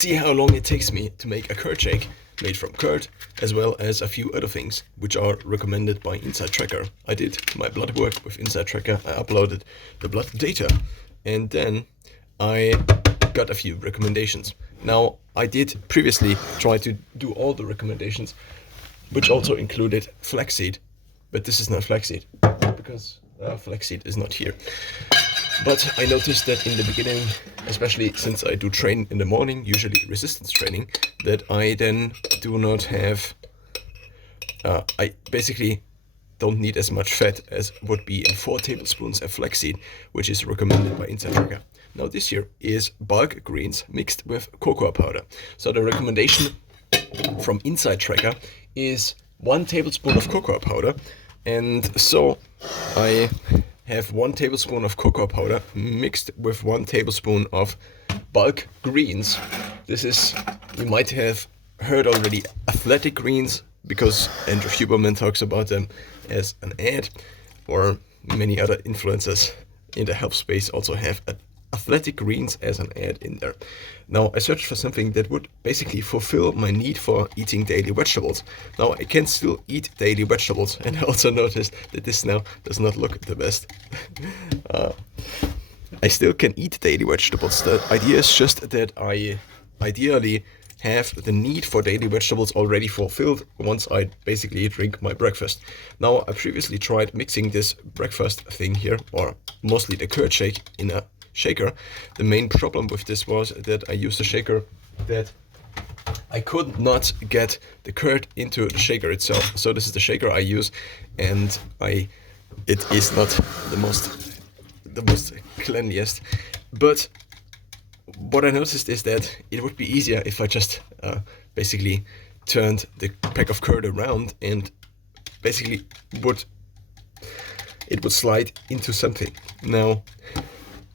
see how long it takes me to make a curd shake made from curd, as well as a few other things which are recommended by Inside Tracker. I did my blood work with Inside Tracker, I uploaded the blood data, and then I got a few recommendations. Now, I did previously try to do all the recommendations, which also included flaxseed, but this is not flaxseed because flaxseed is not here. But I noticed that in the beginning, especially since I do train in the morning, usually resistance training, that I then do not have, I basically don't need as much fat as would be in 4 tablespoons of flaxseed, which is recommended by Inside Tracker. Now this here is bulk greens mixed with cocoa powder. So the recommendation from Inside Tracker is 1 tablespoon of cocoa powder, and so I have 1 tablespoon of cocoa powder mixed with 1 tablespoon of bulk greens. This is, you might have heard already, athletic greens, because Andrew Huberman talks about them as an ad, or many other influencers in the health space also have athletic greens as an ad in there. Now I searched for something that would basically fulfill my need for eating daily vegetables. Now I can still eat daily vegetables, and I also noticed that this now does not look the best. I still can eat daily vegetables. The idea is just that I ideally have the need for daily vegetables already fulfilled once I basically drink my breakfast. Now I previously tried mixing this breakfast thing here, or mostly the curd shake, in a shaker. The main problem with this was that I used a shaker that I could not get the curd into the shaker itself. So this is the shaker I use, and it is not the most cleanliest. But what I noticed is that it would be easier if I just basically turned the pack of curd around, and basically it would slide into something. Now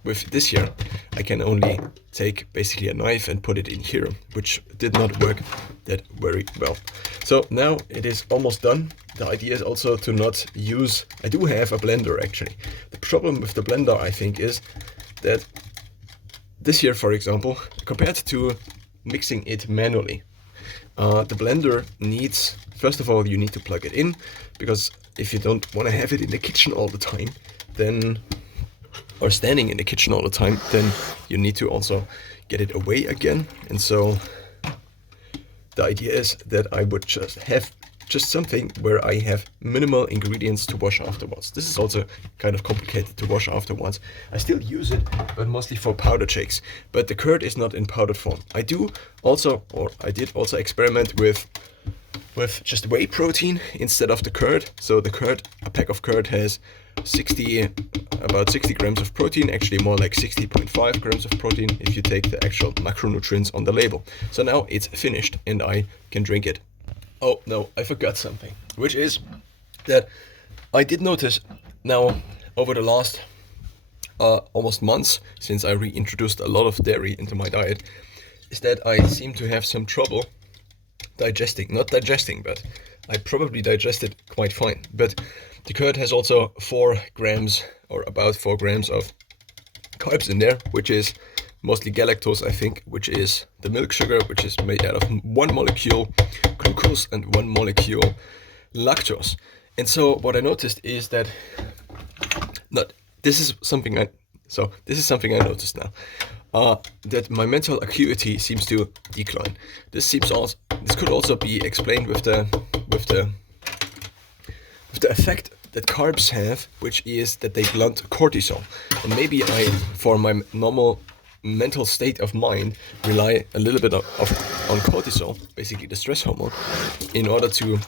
with this here, I can only take basically a knife and put it in here, which did not work that very well. So now it is almost done. The idea is also to not use, I do have a blender actually. The problem with the blender, I think, is that this here, for example, compared to mixing it manually, the blender needs, first of all, you need to plug it in, because if you don't want to have it in the kitchen all the time, then, or standing in the kitchen all the time, then you need to also get it away again. And so the idea is that I would just have something where I have minimal ingredients to wash afterwards. This is also kind of complicated to wash afterwards. I still use it, but mostly for powder shakes. But the curd is not in powdered form. I did also experiment with just whey protein instead of the curd. So the curd, a pack of curd has about 60 grams of protein, actually more like 60.5 grams of protein if you take the actual macronutrients on the label. So now it's finished and I can drink it. Oh no, I forgot something, which is that I did notice now over the last almost months, since I reintroduced a lot of dairy into my diet, is that I seem to have some trouble not digesting, but I probably digested quite fine. But the curd has also 4 grams or about 4 grams of carbs in there, which is mostly galactose, I think, which is the milk sugar, which is made out of 1 molecule glucose and 1 molecule lactose. And so what I noticed is that this is something I noticed now. That my mental acuity seems to decline. This could also be explained with the effect that carbs have, which is that they blunt cortisol. And maybe I, for my normal mental state of mind, rely a little bit on cortisol, basically the stress hormone, in order to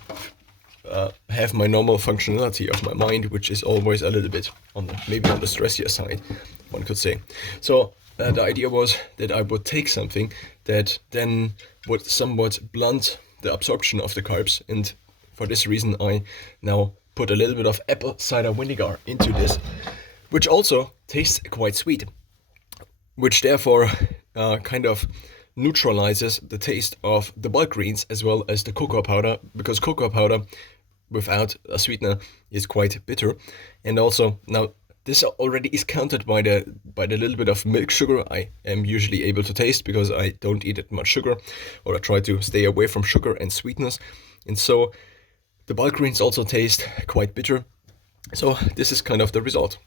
have my normal functionality of my mind, which is always a little bit maybe on the stressier side, one could say. So the idea was that I would take something that then would somewhat blunt the absorption of the carbs, and for this reason I now put a little bit of apple cider vinegar into this, which also tastes quite sweet, which therefore kind of neutralizes the taste of the bulk greens as well as the cocoa powder, because cocoa powder without a sweetener is quite bitter. And also now this already is countered by the little bit of milk sugar I am usually able to taste, because I don't eat that much sugar, or I try to stay away from sugar and sweetness. And so the bulk greens also taste quite bitter. So this is kind of the result.